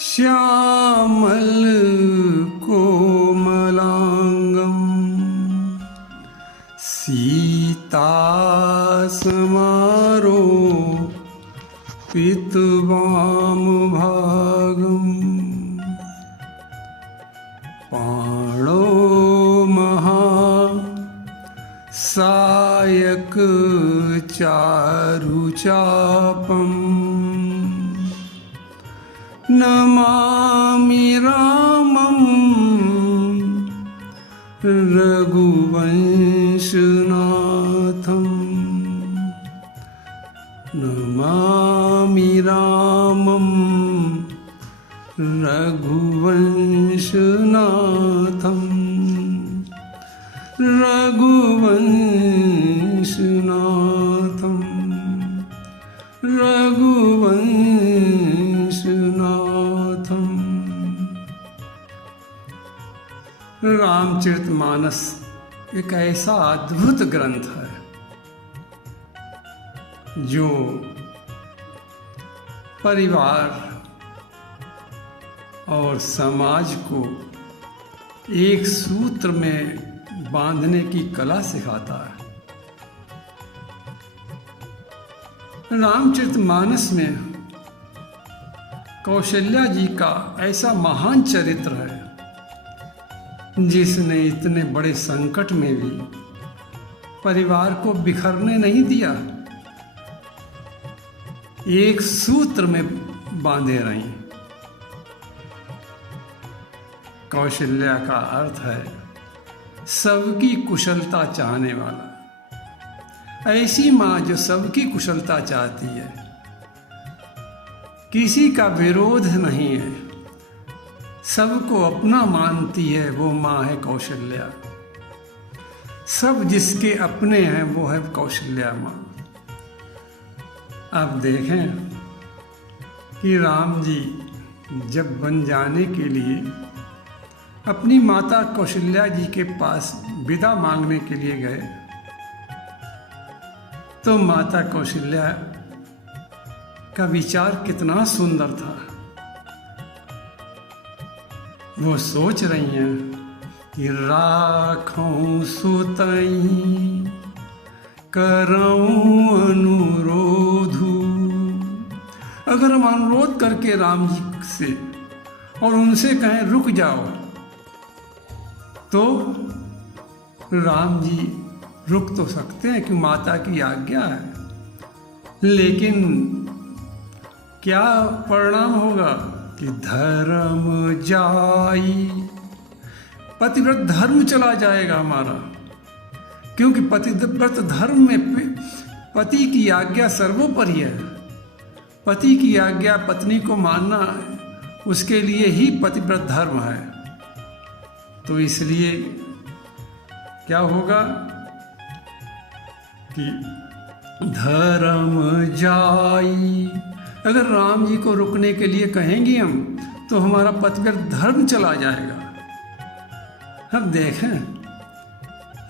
श्यामल कोमलांगम सीता समारो पितवाम भागम पाणो महा सायक चारुचापम नमामि रामं रघुवंशनाथं नमामि रामं रघुवंशनाथं रघुवंशनाथं रघुवंशनाथं। रामचरितमानस एक ऐसा अद्भुत ग्रंथ है जो परिवार और समाज को एक सूत्र में बांधने की कला सिखाता है। रामचरितमानस में कौशल्या जी का ऐसा महान चरित्र है जिसने इतने बड़े संकट में भी परिवार को बिखरने नहीं दिया, एक सूत्र में बांधे रही। कौशल्या का अर्थ है सबकी कुशलता चाहने वाला, ऐसी माँ जो सबकी कुशलता चाहती है, किसी का विरोध नहीं है, सबको अपना मानती है, वो माँ है कौशल्या। सब जिसके अपने हैं वो है कौशल्या माँ। अब देखें कि राम जी जब बन जाने के लिए अपनी माता कौशल्या जी के पास विदा मांगने के लिए गए तो माता कौशल्या का विचार कितना सुंदर था। वो सोच रही हैं कि राखूं सुतई करऊं अनुरोधु। अगर हम अनुरोध करके राम जी से और उनसे कहें रुक जाओ तो राम जी रुक तो सकते हैं कि माता की आज्ञा है, लेकिन क्या परिणाम होगा कि धर्म जाई, पतिव्रत धर्म चला जाएगा हमारा। क्योंकि पतिव्रत धर्म में पति की आज्ञा सर्वोपरि है। पति की आज्ञा पत्नी को मानना उसके लिए ही पतिव्रत धर्म है। तो इसलिए क्या होगा कि धर्म जाई, अगर राम जी को रुकने के लिए कहेंगे हम तो हमारा पतिव्रत धर्म चला जाएगा। हम देखें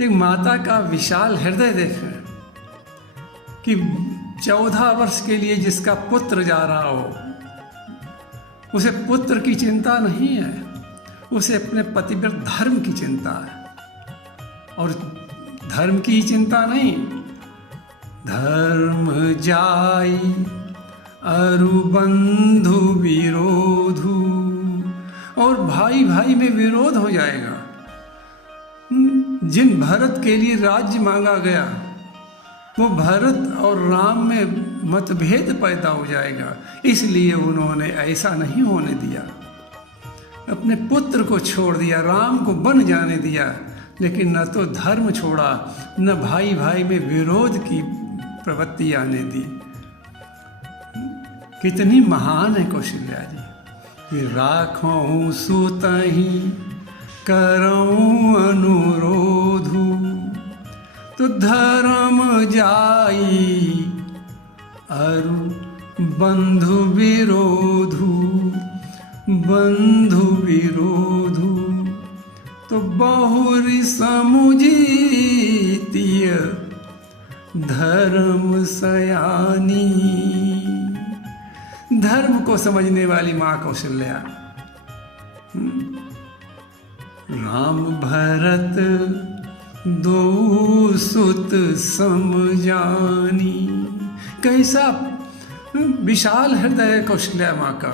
एक माता का विशाल हृदय देखें कि 14 वर्ष के लिए जिसका पुत्र जा रहा हो उसे पुत्र की चिंता नहीं है, उसे अपने पतिव्रत धर्म की चिंता है। और धर्म की ही चिंता नहीं, धर्म जाई अरु बंधु विरोधु, और भाई भाई में विरोध हो जाएगा। जिन भरत के लिए राज्य मांगा गया वो भरत और राम में मतभेद पैदा हो जाएगा। इसलिए उन्होंने ऐसा नहीं होने दिया, अपने पुत्र को छोड़ दिया, राम को बन जाने दिया, लेकिन न तो धर्म छोड़ा न भाई भाई में विरोध की प्रवृत्ति आने दी। कितनी महान है कौशल्या जी कि राखूं सुतहि करऊं अनुरोधु, तो धर्म जाई अरु बंधु विरोधु, बंधु विरोधु, तो बहुरी समुझीतिय धर्म सयानी, धर्म को समझने वाली माँ कौशल्या। राम भरत दो सुत समझानी। कैसा विशाल हृदय है कौशल्या माँ का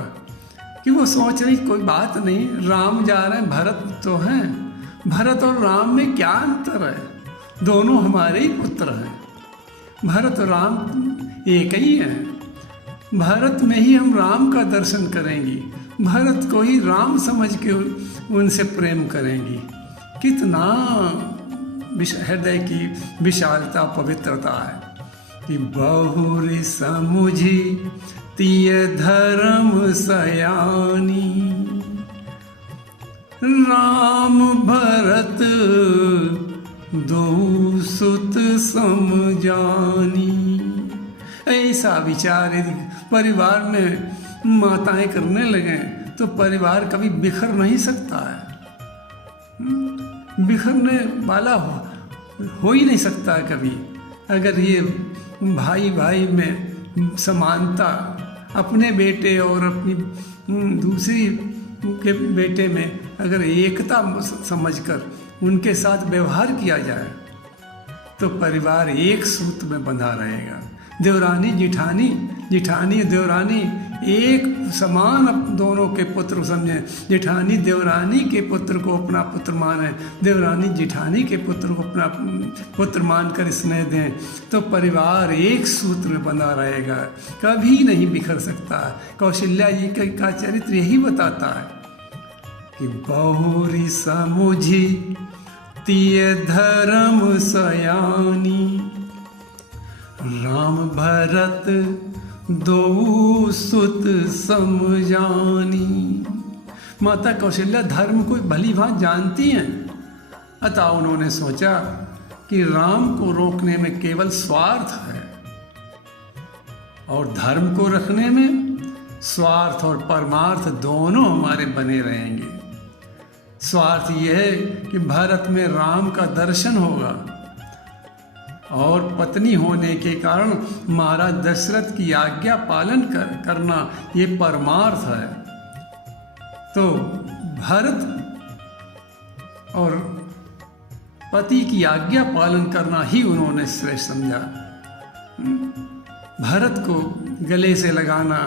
कि वो सोच रही कोई बात नहीं, राम जा रहे हैं, भरत तो हैं, भरत और राम में क्या अंतर है, दोनों हमारे ही पुत्र हैं, भरत और राम एक ही हैं, भरत में ही हम राम का दर्शन करेंगी, भरत को ही राम समझ के उनसे प्रेम करेंगी। कितना हृदय की विशालता पवित्रता है कि बहुरी समुझी तिय धर्म सयानी। राम भरत दो सुत समझानी। ऐसा विचार यदि परिवार में माताएं करने लगे तो परिवार कभी बिखर नहीं सकता है, बिखरने वाला हो ही नहीं सकता कभी। अगर ये भाई भाई में समानता, अपने बेटे और अपनी दूसरी के बेटे में अगर एकता समझकर उनके साथ व्यवहार किया जाए तो परिवार एक सूत्र में बंधा रहेगा। देवरानी जिठानी, जिठानी देवरानी एक समान दोनों के पुत्र समझें, जेठानी देवरानी के पुत्र को अपना पुत्र माने, देवरानी जिठानी के पुत्र को अपना पुत्र मानकर स्नेह दें तो परिवार एक सूत्र में बना रहेगा, कभी नहीं बिखर सकता। कौशल्या जी का चरित्र यही बताता है कि बहुरी समुझी तिय धर्म सयानी। राम भरत दो सुत समझानी। माता कौशल्या धर्म को भली भांति जानती हैं, अतः उन्होंने सोचा कि राम को रोकने में केवल स्वार्थ है और धर्म को रखने में स्वार्थ और परमार्थ दोनों हमारे बने रहेंगे। स्वार्थ यह है कि भरत में राम का दर्शन होगा और पत्नी होने के कारण महाराज दशरथ की आज्ञा पालन करना ये परमार्थ है। तो भरत और पति की आज्ञा पालन करना ही उन्होंने श्रेष्ठ समझा। भरत को गले से लगाना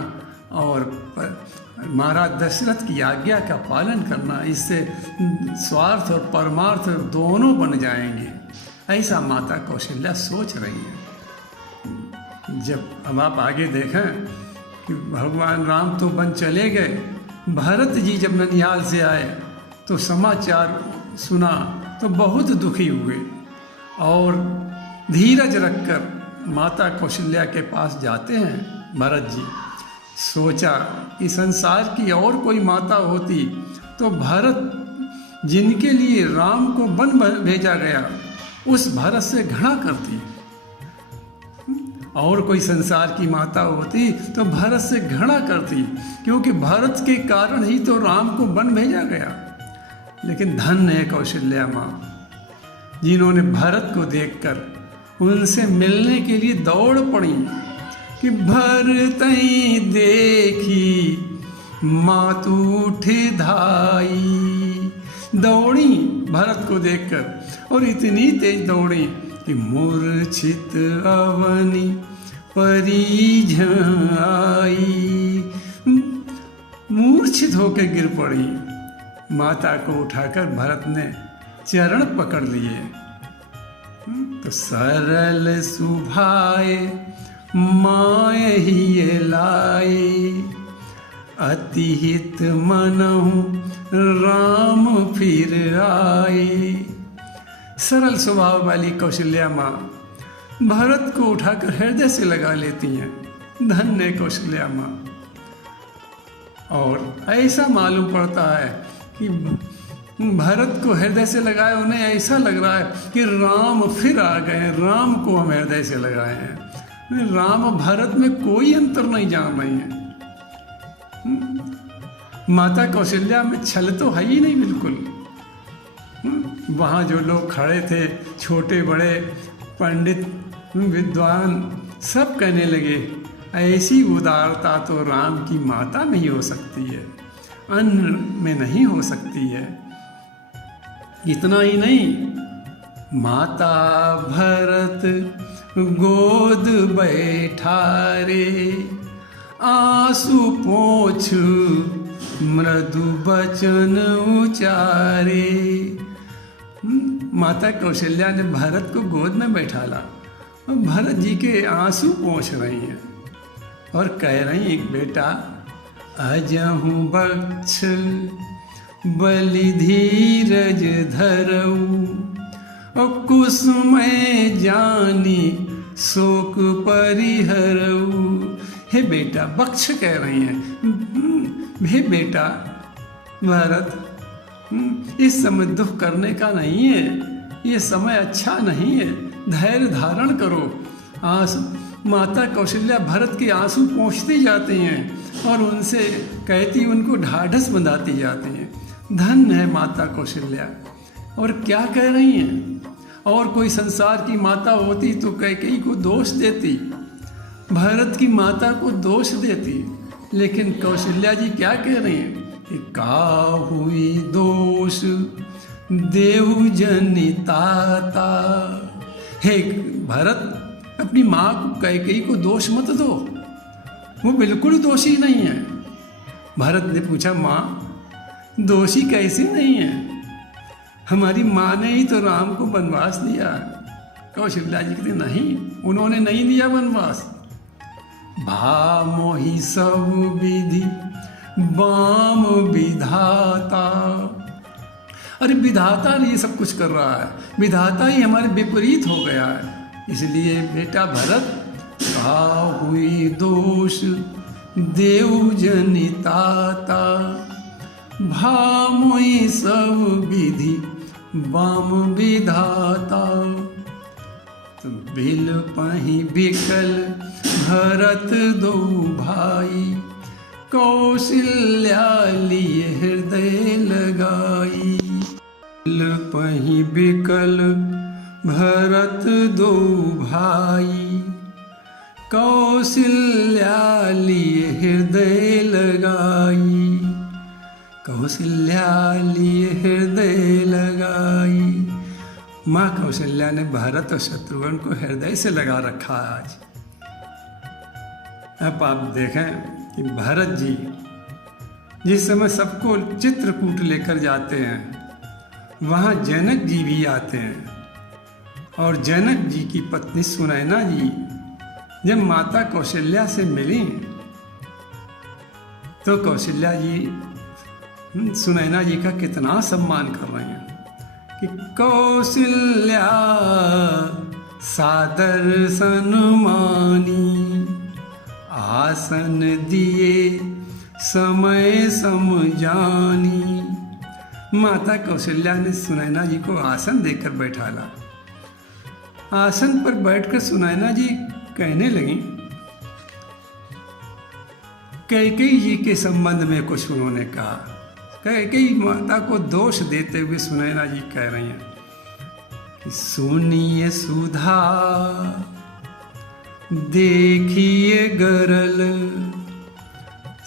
और महाराज दशरथ की आज्ञा का पालन करना, इससे स्वार्थ और परमार्थ दोनों बन जाएंगे। ऐसा माता कौशल्या सोच रही है। जब अब आप आगे देखें कि भगवान राम तो वन चले गए, भरत जी जब ननिहाल से आए तो समाचार सुना तो बहुत दुखी हुए और धीरज रखकर माता कौशल्या के पास जाते हैं भरत जी। सोचा कि संसार की और कोई माता होती तो भरत जिनके लिए राम को वन भेजा गया उस भरत से घृणा करती, और कोई संसार की माता होती तो भरत से घृणा करती, क्योंकि भरत के कारण ही तो राम को वन भेजा गया। लेकिन धन्य है कौशल्या माँ जिन्होंने भरत को देखकर उनसे मिलने के लिए दौड़ पड़ी कि भरतई देखी मातू उठे धाई। दौड़ी भरत को देखकर और इतनी तेज दौड़ी कि मूर्छित अवनी परिझ आई। मूर्छित होकर गिर पड़ी। माता को उठाकर भरत ने चरण पकड़ लिए तो सरल सुभाए माय ही लाए। अतिहित मनहु राम फिर आए। सरल स्वभाव वाली कौशल्या माँ भरत को उठाकर हृदय से लगा लेती हैं। धन्य कौशल्या माँ। और ऐसा मालूम पड़ता है कि भरत को हृदय से लगाए, उन्हें ऐसा लग रहा है कि राम फिर आ गए, राम को हम हृदय से लगाए हैं। राम भरत में कोई अंतर नहीं जान रही है। माता कौशल्या में छल तो है ही नहीं बिल्कुल। वहाँ जो लोग खड़े थे, छोटे बड़े पंडित विद्वान, सब कहने लगे ऐसी उदारता तो राम की माता में ही हो सकती है, अन्न में नहीं हो सकती है। इतना ही नहीं, माता भरत गोद बैठारे, आंसू पोंछ मृदु बचन उचारे। माता कौशल्या ने भरत को गोद में बैठाला और भरत जी के आंसू पोंछ रही हैं और कह रही हैं, बेटा अजहु बक्ष बलि धीरज धरऊ, और कुसुमय जानी शोक परिहरऊ। हे बेटा, बक्ष कह रही हैं, हे बेटा भरत, इस समय दुख करने का नहीं है, ये समय अच्छा नहीं है, धैर्य धारण करो। आंसू माता कौशल्या भरत के आंसू पोंछती जाती हैं और उनसे कहती, उनको ढाढ़स बंधाती जाती हैं। धन्य है माता कौशल्या। और क्या कह रही हैं, और कोई संसार की माता होती तो कैकेयी को दोष देती, भरत की माता को दोष देती, लेकिन कौशल्या जी क्या कह रही हैं कि काहुई दोष देव जनिताता। हे भरत, अपनी माँ को कैकेयी को दोष मत दो, वो बिल्कुल दोषी नहीं है। भरत ने पूछा, माँ दोषी कैसे नहीं है, हमारी माँ ने ही तो राम को वनवास दिया। कौशल्या जी कहते, नहीं, उन्होंने नहीं दिया वनवास। भा मोहि सब विधि बाम विधाता। अरे विधाता ने ये सब कुछ कर रहा है, विधाता ही हमारे विपरीत हो गया है। इसलिए बेटा भरत, काहुई दोष देव जनिताता, भा मोहि सब विधि बाम विधाता। तो बिल पही बिकल भरत दो भाई, कौशल्या लिए हृदय लगाई। बिल पही बिकल भरत दो भाई, कौशल्या लिए हृदय लगाई। कौशल्या लिए हृदय लगाई। माँ कौशल्या ने भरत और शत्रुघ्न को हृदय से लगा रखा है आज। अब आप देखें कि भरत जी जिस समय सबको चित्रकूट लेकर जाते हैं, वहाँ जनक जी भी आते हैं, और जनक जी की पत्नी सुनैना जी जब माता कौशल्या से मिली तो कौशल्या जी सुनैना जी का कितना सम्मान कर रही हैं कि कौशल्या सादर सन्मानी, आसन दिए समय समझानी। माता कौशल्या ने सुनैना जी को आसन देकर बैठाला। आसन पर बैठकर सुनैना जी कहने लगी, कैकेयी जी के संबंध में कुछ उन्होंने कहा। कैकेयी माता को दोष देते हुए सुनैना जी कह रही हैं कि सुनिए सुधा देखिए गरल,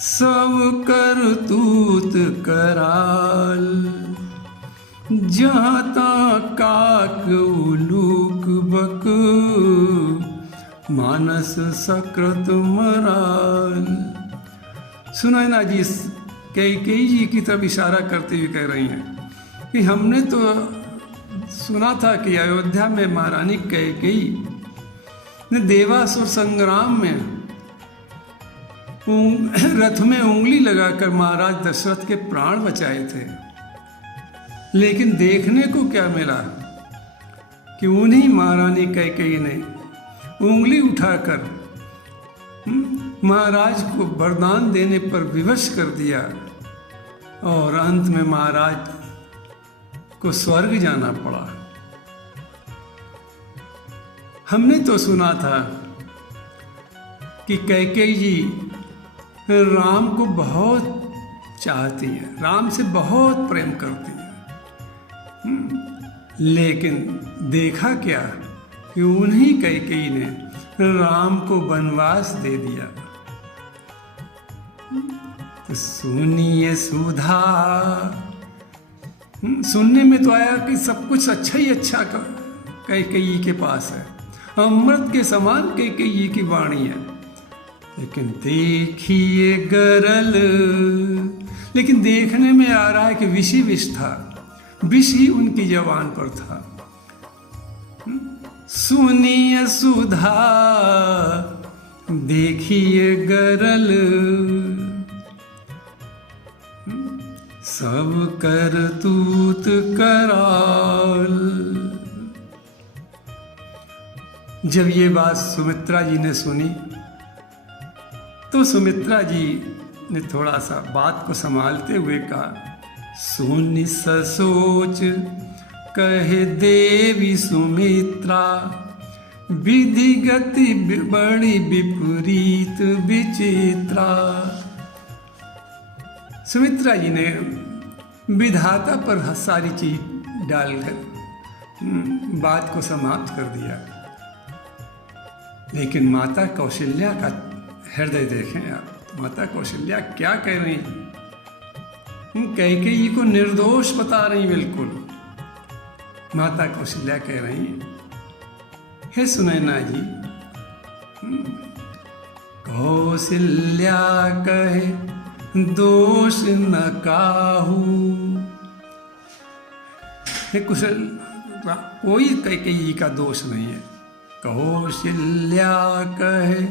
सब करतूत कराल, जहाँ तहाँ काक उलूक बक, मानस सकृत मराल। सुनैना जी कैकेयी जी की तरफ इशारा करते हुए कह रही हैं कि हमने तो सुना था कि अयोध्या में महारानी कैकेयी ने देवासुर संग्राम में रथ में उंगली लगाकर महाराज दशरथ के प्राण बचाए थे, लेकिन देखने को क्या मिला कि उन्हीं महारानी कैकेयी ने उंगली उठाकर महाराज को वरदान देने पर विवश कर दिया और अंत में महाराज को स्वर्ग जाना पड़ा। हमने तो सुना था कि कैकेयी जी राम को बहुत चाहती हैं, राम से बहुत प्रेम करती हैं, लेकिन देखा क्या कि उन्हीं कैकेयी ने राम को वनवास दे दिया। तो सुनिए सुधा, सुनने में तो आया कि सब कुछ अच्छा ही अच्छा कैकेयी के पास है, अमृत के समान कैकेयी की वाणी है। लेकिन देखिए गरल, लेकिन देखने में आ रहा है कि विष ही विष था, विष ही उनकी जबान पर था। सुनिए सुधा, देखिए गरल, सब करतूत कराल। जब ये बात सुमित्रा जी ने सुनी तो सुमित्रा जी ने थोड़ा सा बात को संभालते हुए कहा, सुनि ससोच कहे देवी सुमित्रा, विधि गति बड़ी विपरीत विचित्रा। सुमित्रा जी ने विधाता पर सारी चीज डालकर बात को समाप्त कर दिया। लेकिन माता कौशल्या का हृदय देखें आप, माता कौशल्या क्या कह रही हैं, कैकेयी को निर्दोष बता रही बिल्कुल। माता कौशल्या कह रही हैं, हे सुनैना जी, कौशल्या कहे दोष न काहू। हे कुशल, कोई कैकेयी का दोष नहीं है। कौशल्या कहे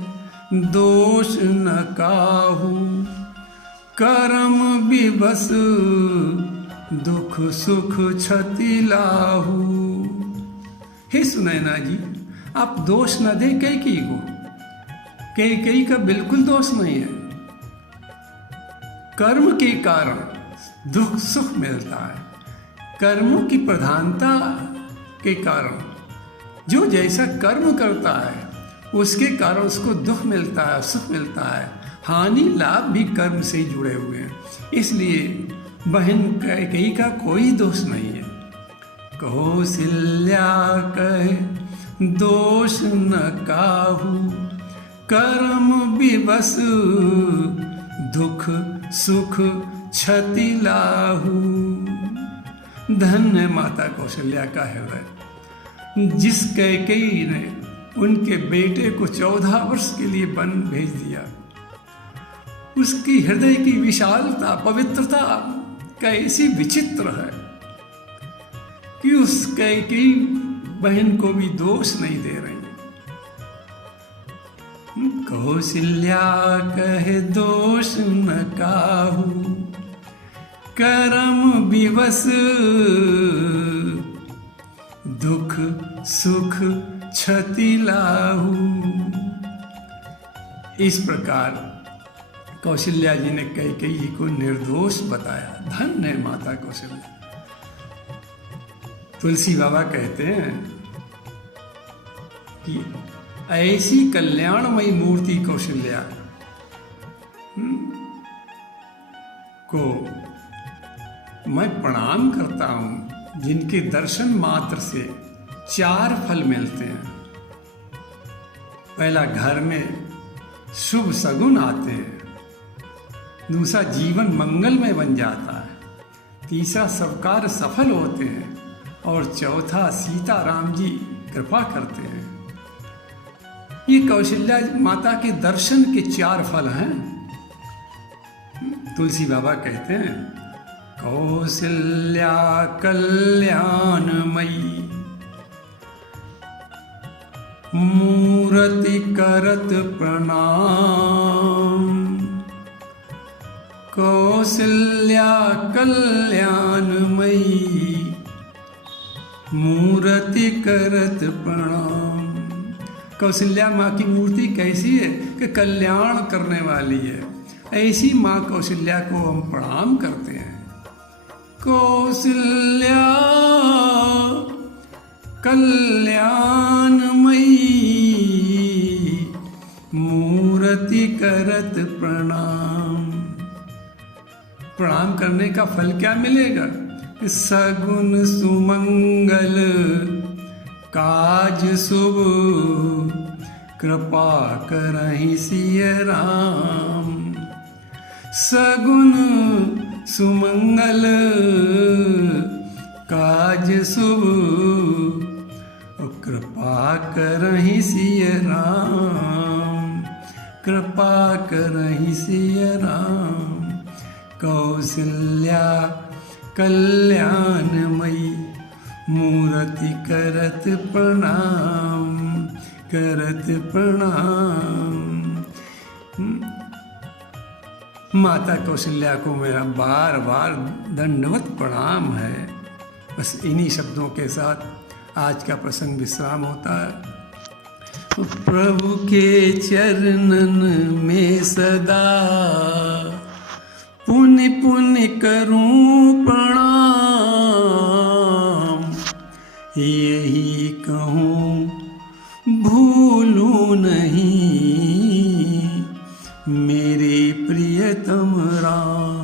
दोष न काहू, कर्म विवश दुख सुख क्षति लाहू। हे सुनैना जी, आप दोष न दें कैकेयी को, कैकेयी का बिल्कुल दोष नहीं है। कर्म के कारण दुख सुख मिलता है, कर्मों की प्रधानता के कारण जो जैसा कर्म करता है उसके कारण उसको दुख मिलता है, सुख मिलता है। हानि लाभ भी कर्म से ही जुड़े हुए हैं, इसलिए बहन कैकेयी का कोई दोष नहीं है। कौशल्या कहे दोष न काहू, कर्म विवश दुख सुख क्षति लाहू। धन्य माता कौशल्या का हृदय, जिस कैकेयी ने उनके बेटे को 14 वर्ष के लिए वन भेज दिया, उसकी हृदय की विशालता पवित्रता कैसी विचित्र है कि उस कैकेयी बहन को भी दोष नहीं दे रही। कौशल्या कहे दोष न काहू, कर्म विवश दुख सुख क्षति लाहू। इस प्रकार कौशल्या जी ने कैकेयी को निर्दोष बताया। धन्य माता कौशल्या। तुलसी बाबा कहते हैं कि ऐसी कल्याणमयी मूर्ति कौशल्या को मैं प्रणाम करता हूँ, जिनके दर्शन मात्र से 4 फल मिलते हैं। पहला, घर में शुभ सगुन आते हैं। दूसरा, जीवन मंगलमय बन जाता है। तीसरा, सब कार्य सफल होते हैं। और चौथा, सीता राम जी कृपा करते हैं। ये कौशल्या माता के दर्शन के 4 फल हैं। तुलसी बाबा कहते हैं, कौशल्या कल्याणमयी, मूर्ति करत प्रणाम। कौशल्या कल्याणमयी, मूर्ति करत प्रणाम। कौशल्या माँ की मूर्ति कैसी है कि कल्याण करने वाली है। ऐसी माँ कौशल्या को हम प्रणाम करते हैं। कौशल्या कल्याणमयी, मूर्ति करत प्रणाम। प्रणाम करने का फल क्या मिलेगा? सगुन सुमंगल, काज शुभ, कृपा करहि सिय राम। सगुन सुमंगल काज शुभ, कृपा करहि सिय राम। कृपा करहि सिय राम। कौसल्या कल्याणमयी मूर्ति करत प्रणाम, करत प्रणाम। माता कौशल्या को मेरा बार बार दंडवत प्रणाम है। बस इन्हीं शब्दों के साथ आज का प्रसंग विश्राम होता है। प्रभु के चरणन में सदा पुण्य पुण्य करूं प्रणाम। यही कहूँ भूलूं नहीं मेरे प्रियतम राम।